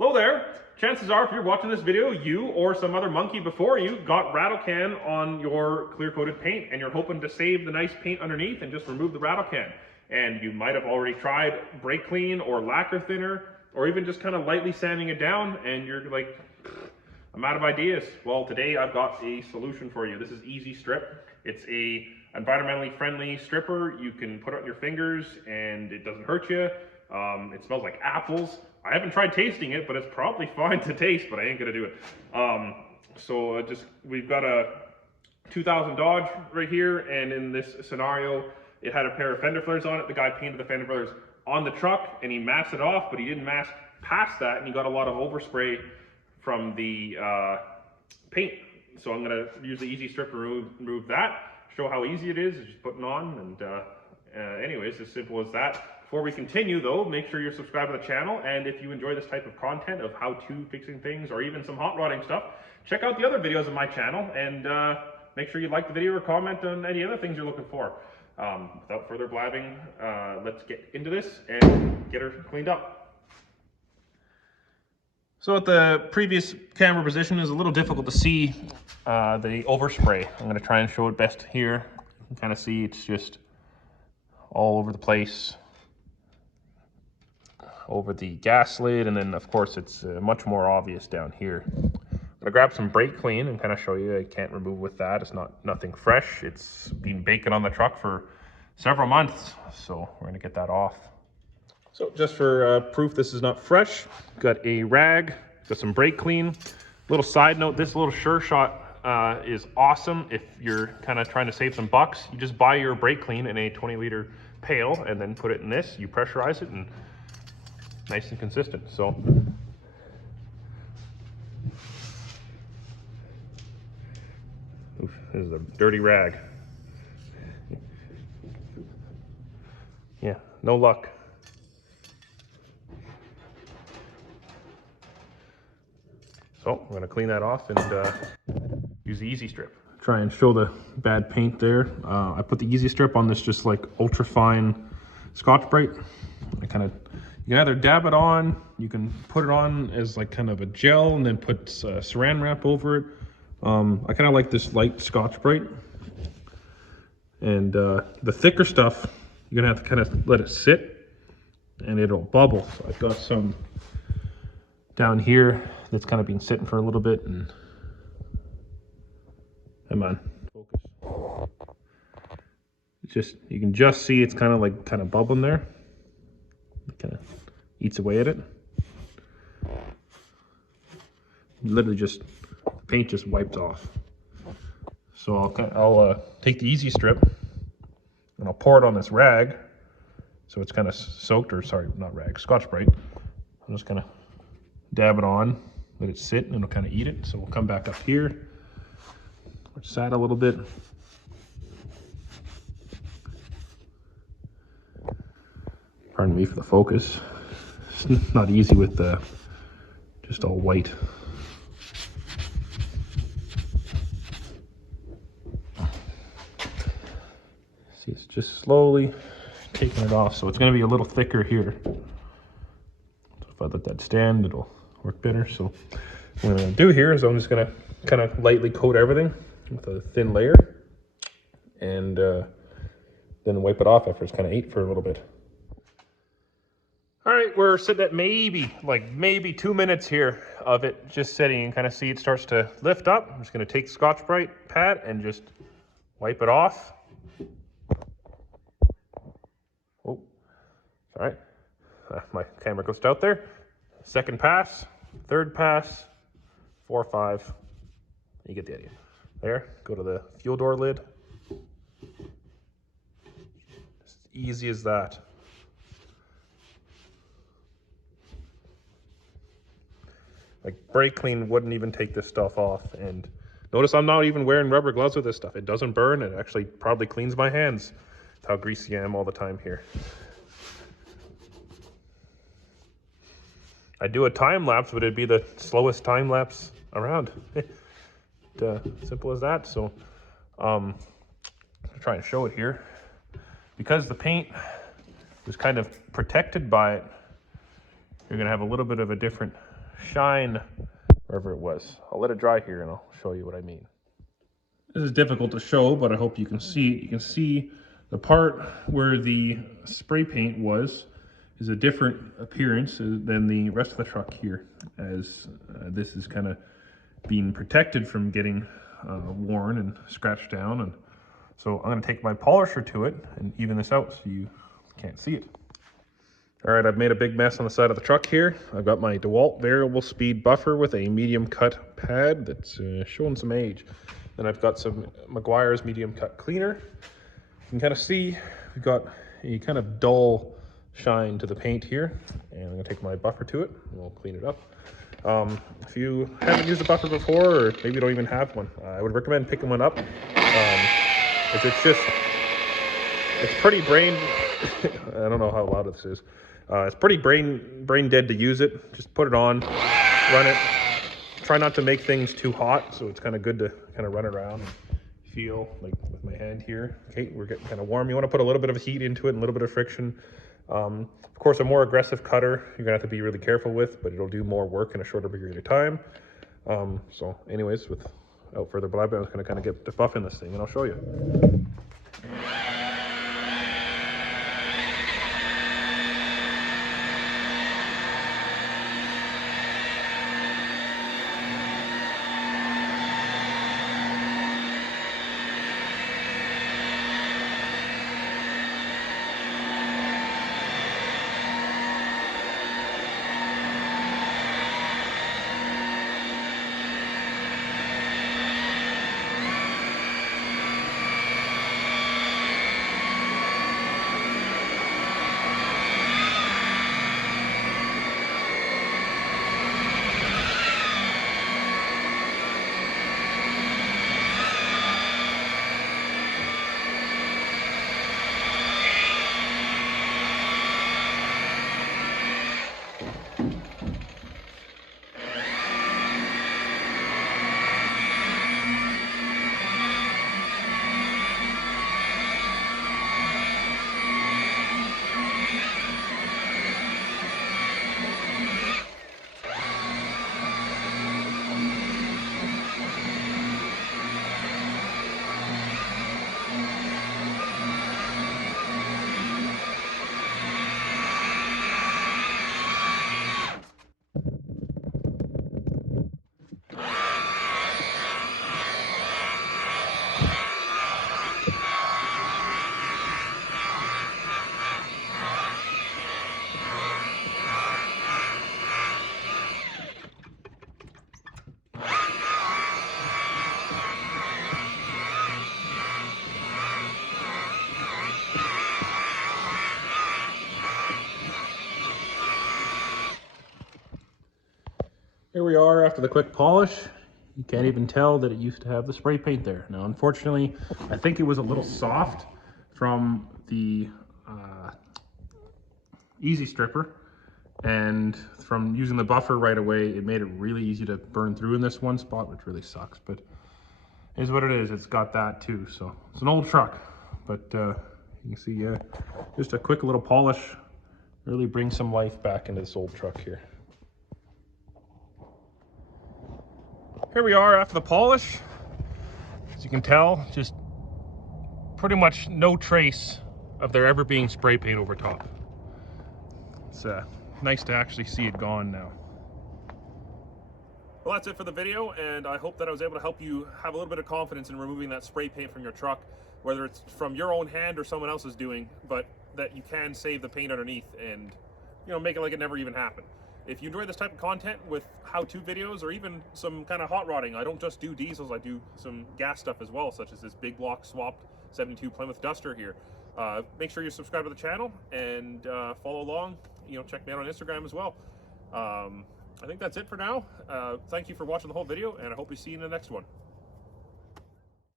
Hello there. Chances are if you're watching this video, you or some other monkey before you got rattle can on your clear coated paint and you're hoping to save the nice paint underneath and just remove the rattle can. And you might have already tried brake clean or lacquer thinner or even just kind of lightly sanding it down and you're like, I'm out of ideas. Well, today I've got a solution for you. This is Easy Strip. It's a environmentally friendly stripper. You can put it on your fingers and it doesn't hurt you. It smells like apples. I haven't tried tasting it, but it's probably fine to taste, but I ain't gonna do it. We've got a 2000 Dodge right here, and in this scenario, it had a pair of fender flares on it. The guy painted the fender flares on the truck, and he masked it off, but he didn't mask past that, and he got a lot of overspray from the paint. So I'm gonna use the Easy Strip to remove that, show how easy it is. It's just putting on, and anyways, as simple as that. Before we continue though, make sure you're subscribed to the channel, and if you enjoy this type of content of how-to fixing things or even some hot rodding stuff, check out the other videos on my channel and make sure you like the video or comment on any other things you're looking for. Without further blabbing, let's get into this and get her cleaned up. So at the previous camera position, it was a little difficult to see the overspray. I'm going to try and show it best here. You can kind of see it's just all over the place, over the gas lid, and then of course it's much more obvious down here. I'm gonna grab some brake clean and kind of show you. I can't remove with that. It's nothing fresh. It's been baking on the truck for several months, so we're gonna get that off. So just for proof this is not fresh, got a rag, got some brake clean. Little side note, this little Sure Shot is awesome if you're kind of trying to save some bucks. You just buy your brake clean in a 20-liter pail and then put it in this. You pressurize it and nice and consistent. So oof, this is a dirty rag. Yeah, no luck. So I'm going to clean that off and use the Easy Strip. Try and show the bad paint there. I put the Easy Strip on this just like ultra fine Scotch-Brite. You can either dab it on, you can put it on as like kind of a gel and then put saran wrap over it. I kind of like this light Scotch-Brite. And the thicker stuff, you're gonna have to kind of let it sit and it'll bubble. So I've got some down here that's kind of been sitting for a little bit, and come on, focus. It's just, you can just see it's kind of bubbling there. It kind of eats away at it. Literally just, the paint just wiped off. So I'll take the Easy Strip and I'll pour it on this rag. So it's kind of soaked, or sorry, not rag, Scotch-Brite. I'm just gonna dab it on, let it sit, and it'll kind of eat it. So we'll come back up here, which side a little bit. Pardon me for the focus. It's not easy with just all white. See, it's just slowly taking it off. So it's going to be a little thicker here. So if I let that stand, it'll work better. So what I'm going to do here is I'm just going to kind of lightly coat everything with a thin layer and then wipe it off after it's kind of ate for a little bit. All right, we're sitting at maybe 2 minutes here of it just sitting, and kind of see it starts to lift up. I'm just going to take the Scotch-Brite pad and just wipe it off. Oh, all right. My camera goes out there. Second pass, third pass, 4, 5. You get the idea. There, go to the fuel door lid. As easy as that. Like brake clean wouldn't even take this stuff off. And notice I'm not even wearing rubber gloves with this stuff. It doesn't burn. It actually probably cleans my hands. That's how greasy I am all the time here. I'd do a time lapse, but it'd be the slowest time lapse around. Simple as that. So I'm gonna try and show it here. Because the paint is kind of protected by it, you're gonna have a little bit of a different shine wherever it was. I'll let it dry here and I'll show you what I mean. This is difficult to show, but I hope you can see it. You can see the part where the spray paint was is a different appearance than the rest of the truck here, as this is kind of being protected from getting worn and scratched down. And so I'm going to take my polisher to it and even this out so you can't see it. All right, I've made a big mess on the side of the truck here. I've got my DeWalt variable speed buffer with a medium cut pad that's showing some age. Then I've got some Meguiar's medium cut cleaner. You can kind of see we've got a kind of dull shine to the paint here. And I'm gonna take my buffer to it and we'll clean it up. If you haven't used a buffer before, or maybe you don't even have one, I would recommend picking one up. It's pretty brain, I don't know how loud this is. It's pretty brain dead to use it. Just put it on, run it. Try not to make things too hot, so it's kind of good to kind of run around and feel like with my hand here. Okay, we're getting kind of warm. You want to put a little bit of heat into it and a little bit of friction. Of course, a more aggressive cutter, you're gonna have to be really careful with, but it'll do more work in a shorter period of time. So anyways, without further blabber, I'm just gonna kind of get the buff in this thing and I'll show you. Here we are after the quick polish. You can't even tell that it used to have the spray paint there. Now, unfortunately, I think it was a little soft from the easy stripper, and from using the buffer right away, it made it really easy to burn through in this one spot, which really sucks, but it is what it is. It's got that too, so it's an old truck, but you can see just a quick little polish really brings some life back into this old truck here. Here we are after the polish. As you can tell, just pretty much no trace of there ever being spray paint over top. It's nice to actually see it gone now. Well, that's it for the video, and I hope that I was able to help you have a little bit of confidence in removing that spray paint from your truck, whether it's from your own hand or someone else's doing, but that you can save the paint underneath and, you know, make it like it never even happened. If you enjoy this type of content with how-to videos or even some kind of hot rodding, I don't just do diesels, I do some gas stuff as well, such as this big block swapped 72 Plymouth Duster here. Make sure you subscribe to the channel and follow along. You know, check me out on Instagram as well. I think that's it for now. Thank you for watching the whole video, and I hope we see you in the next one.